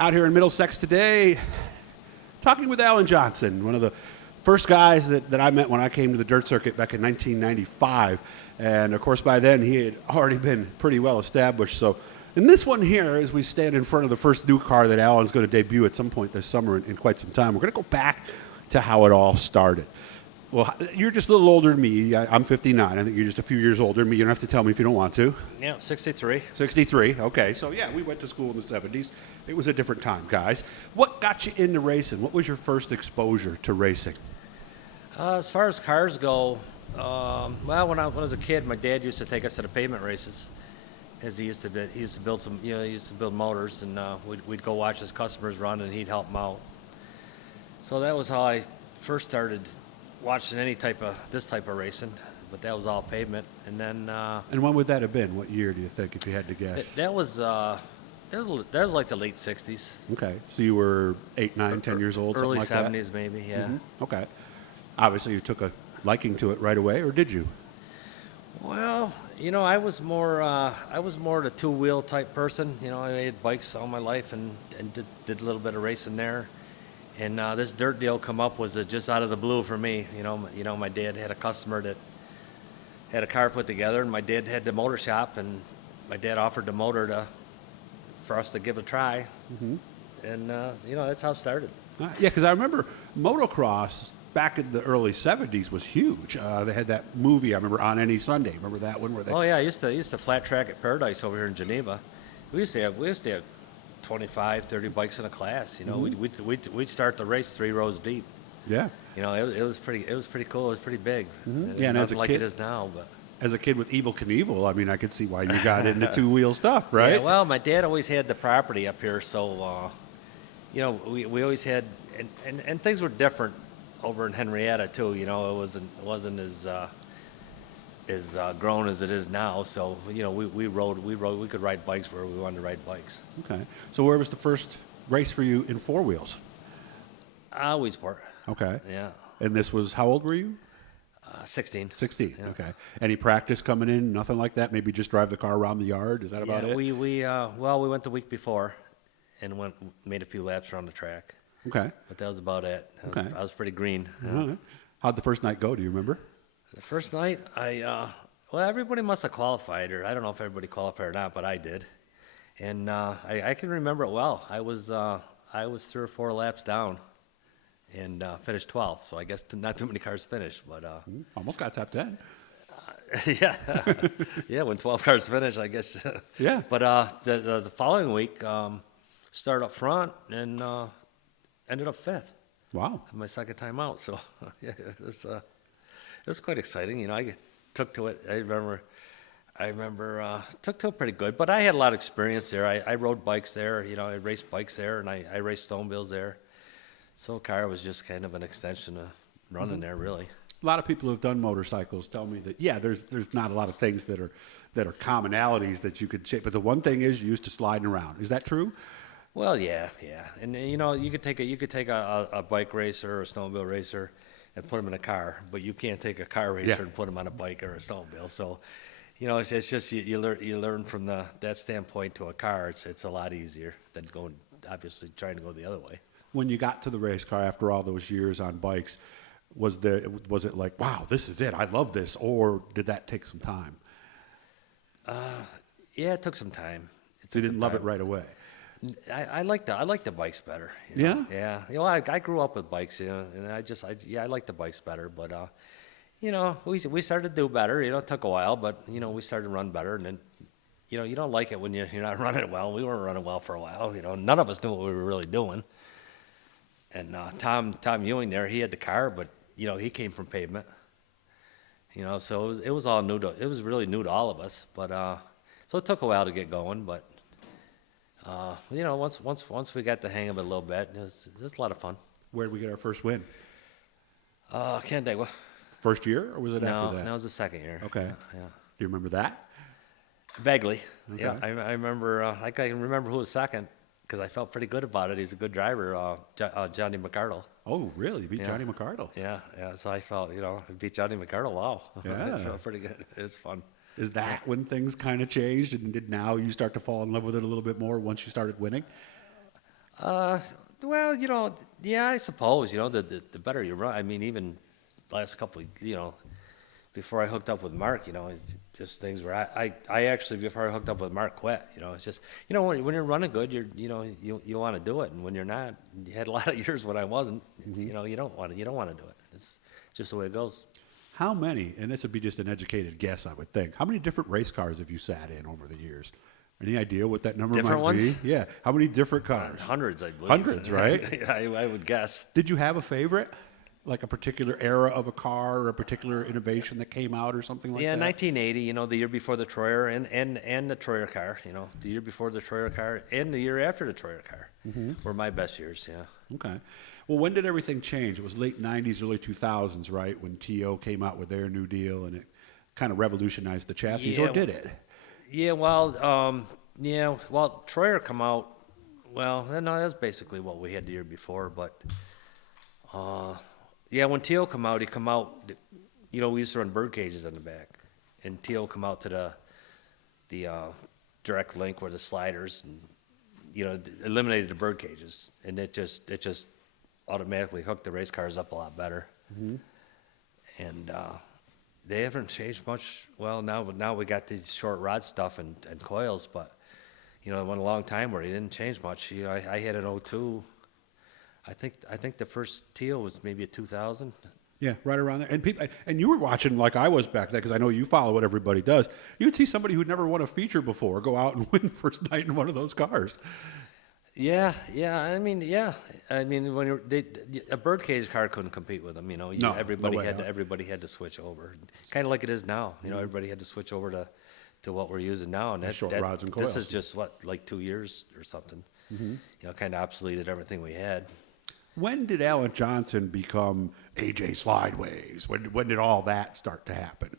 Out here in Middlesex today, talking with Alan Johnson, one of the first guys that I met when I came to the dirt circuit back in 1995. And, of course, by then he had already been pretty well established. So in this one here, as we stand in front of the first new car that Alan's going to debut at some point this summer in quite some time, we're going to go back to how it all started. Well, you're just a little older than me. I'm 59. I think you're just a few years older than me. You don't have to tell me if you don't want to. Yeah, 63. 63, okay. So, yeah, we went to school in the 70s. It was a different time, guys. What got you into racing? What was your first exposure to racing? As far as cars go, when I was a kid, my dad used to take us to the pavement races, as he used to build some, he used to build motors, and we'd go watch his customers run, and he'd help them out. So that was how I first started watching this type of racing, but that was all pavement. And then And when would that have been? What year do you think, if you had to guess? that was like the late 60s. Okay, so you were 8, 9, 10 years old, Early something like 70s maybe, yeah. that? Okay. Obviously you took a liking to it right away, or did you? Well, I was more the two-wheel type person. I had bikes all my life and did a little bit of racing there. And this dirt deal come up was just out of the blue for me. My dad had a customer that had a car put together, and my dad had the motor shop, and my dad offered the motor for us to give a try. Mm-hmm. And that's how it started. Yeah, because I remember motocross back in the early 70s was huge. They had that movie, I remember, On Any Sunday. Remember that one? Oh yeah, I used to flat track at Paradise over here in Geneva. We used to have 25, 30 bikes in a class. Mm-hmm. We'd start the race 3 rows deep. Yeah. It was pretty cool. It was pretty big. Mm-hmm. Yeah, and as a like kid, it is now, but. As a kid with Evel Knievel, I mean, I could see why you got into two-wheel stuff, right? Yeah, well, my dad always had the property up here, so, we always had, and things were different over in Henrietta, too. It wasn't as grown as it is now, so, we could ride bikes where we wanted to ride bikes. Okay. So where was the first race for you in four wheels? Weesport. Okay. Yeah. And this was, how old were you? 16. 16, Yeah. okay. Any practice coming in, nothing like that? Maybe just drive the car around the yard? Is that about it? We went the week before and made a few laps around the track. Okay. But that was about it. I was pretty green. How'd the first night go? Do you remember? The first night, everybody must have qualified, or I don't know if everybody qualified or not, but I did. And I can remember it well. I was 3 or 4 laps down and finished 12th, so I guess not too many cars finished, but Almost got top 10. yeah, yeah. When 12 cars finish, I guess. Yeah. But the following week, started up front and ended up 5th. Wow. My second time out, so yeah, it was quite exciting. I took to it. I remember took to it pretty good, but I had a lot of experience there. I rode bikes there. I raced bikes there, and I raced stonebills there. So car was just kind of an extension of running there, really. A lot of people who've done motorcycles tell me that, yeah, there's not a lot of things that are commonalities that you could say, but the one thing is you used to slide around. Is that true? Well, yeah, and you could take a bike racer or a snowmobile racer and put them in a car, but you can't take a car racer and put them on a bike or a snowmobile. So, it's just you learn from that standpoint to a car. It's a lot easier than trying to go the other way. When you got to the race car after all those years on bikes, was it like, wow, this is it, I love this, or did that take some time? Yeah, it took some time. So you didn't love it right away? I like the bikes better. Yeah? Yeah. I grew up with bikes, and I like the bikes better. But we started to do better. It took a while, but we started to run better. And then, you don't like it when you're not running well. We weren't running well for a while. None of us knew what we were really doing. And Tom Ewing there, he had the car, but he came from pavement. So it was all new it was really new to all of us. But so it took a while to get going, but. Once we got the hang of it a little bit, it was a lot of fun. Where did we get our first win? Canandaigua. First year, or was it after that? No, it was the second year. Okay. Yeah. Do you remember that? Vaguely. Okay. Yeah, I remember. I can remember who was second because I felt pretty good about it. He's a good driver, Johnny McArdle. Oh, really? You beat Johnny McArdle? Yeah. So I felt, I beat Johnny McArdle. Wow. Yeah. It felt pretty good. It was fun. Is that when things kind of changed, and did now you start to fall in love with it a little bit more once you started winning? Well, yeah, I suppose, the better you run. I mean, even last couple, before I hooked up with Mark, it's just things where I actually, before I hooked up with Mark, quit. It's just, when you're running good, you want to do it. And when you're not, you had a lot of years when I wasn't, you don't want to do it. It's just the way it goes. How many, and this would be just an educated guess, I would think, how many different race cars have you sat in over the years? Any idea what that number Different might be? ones? Yeah. How many different cars? Hundreds, I believe. Hundreds, right? I would guess. Did you have a favorite? Like a particular era of a car or a particular innovation that came out or something like Yeah, that? 1980, the year before the Troyer and the Troyer car, the year before the Troyer car and the year after the Troyer car were my best years, yeah. Okay. Well, when did everything change? It was late 90s, early 2000s, right? When TO came out with their new deal and it kind of revolutionized the chassis, Yeah, or did it? Yeah, well, Troyer come out, well, no, that's basically what we had the year before, but, yeah, when T.O. come out, we used to run bird cages in the back, and T.O. come out to the direct link where the sliders, and, eliminated the bird cages, and it just automatically hooked the race cars up a lot better. And, they haven't changed much. Well, now we got these short rod stuff and coils, but it went a long time where it didn't change much. I had an 02. I think the first Teal was maybe a 2000. Yeah, right around there. And people, and you were watching like I was back then, because I know you follow what everybody does. You'd see somebody who'd never won a feature before go out and win first night in one of those cars. Yeah. I mean, when a birdcage car couldn't compete with them. No, everybody no way, had huh? everybody had to switch over. Kind of like it is now. Everybody had to switch over to what we're using now, and Short rods and coils. This is just like 2 years or something. Kind of obsoleted everything we had. When did Alan Johnson become AJ Slideways? When did all that start to happen?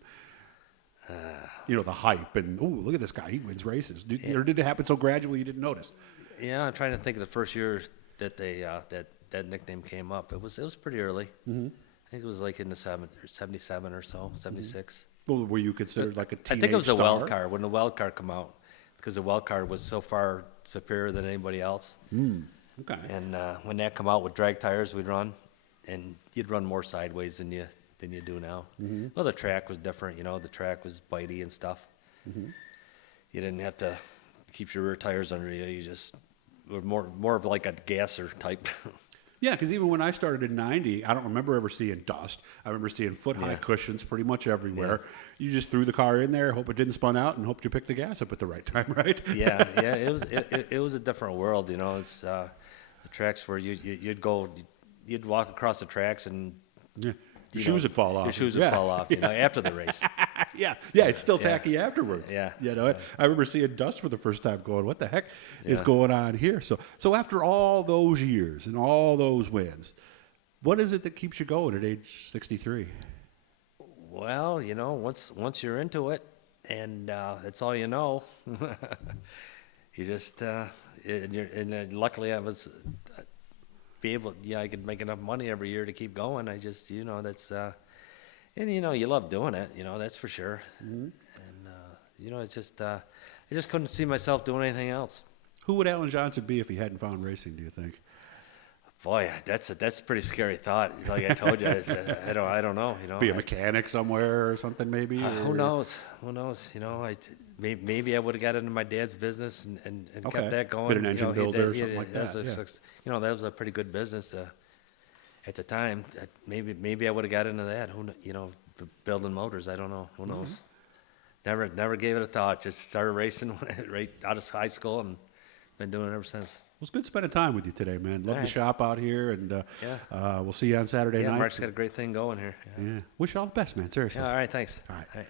The hype and, ooh, look at this guy, he wins races. Or did it happen so gradually you didn't notice? Yeah, I'm trying to think of the first year that they that nickname came up. It was pretty early. I think it was like in the 77 or so, 76. Well, were you considered like a teenage I think it was the star? wild card when the wild card come out, because the wild card was so far superior than anybody else. Okay. And when that come out with drag tires, we'd run, and you'd run more sideways than you do now. Well, the track was different. The track was bitey and stuff. You didn't have to keep your rear tires under you. You just were more of like a gasser type. Yeah, because even when I started in '90, I don't remember ever seeing dust. I remember seeing foot-high cushions pretty much everywhere. You just threw the car in there, hope it didn't spun out, and hoped you picked the gas up at the right time, right? Yeah. It was a different world. It's the tracks where you'd walk across the tracks and Yeah. Your shoes would fall off. Your shoes would fall off. After the race. Yeah, it's still tacky afterwards. Yeah. I remember seeing dust for the first time going, what the heck is going on here? So after all those years and all those wins, what is it that keeps you going at age 63? Well, once you're into it and that's all you know, you just, luckily I was I could make enough money every year to keep going. I just, that's, and you love doing it, that's for sure. And, it's just, I just couldn't see myself doing anything else. Who would Alan Johnson be if he hadn't found racing, do you think? Boy, that's a pretty scary thought. Like I told you, I don't know. Be a mechanic somewhere or something, maybe. Who knows? Maybe I would have got into my dad's business and kept that going. Been an engine builder or something like that. That was a pretty good business at the time. Maybe I would have got into that. Building motors. I don't know. Who knows? Never gave it a thought. Just started racing right out of high school and been doing it ever since. Well, it's good spending time with you today, man. Love the shop out here, and we'll see you on Saturday night. Mark's got a great thing going here. Yeah. Wish you all the best, man. Seriously. Yeah, all right, thanks. All right.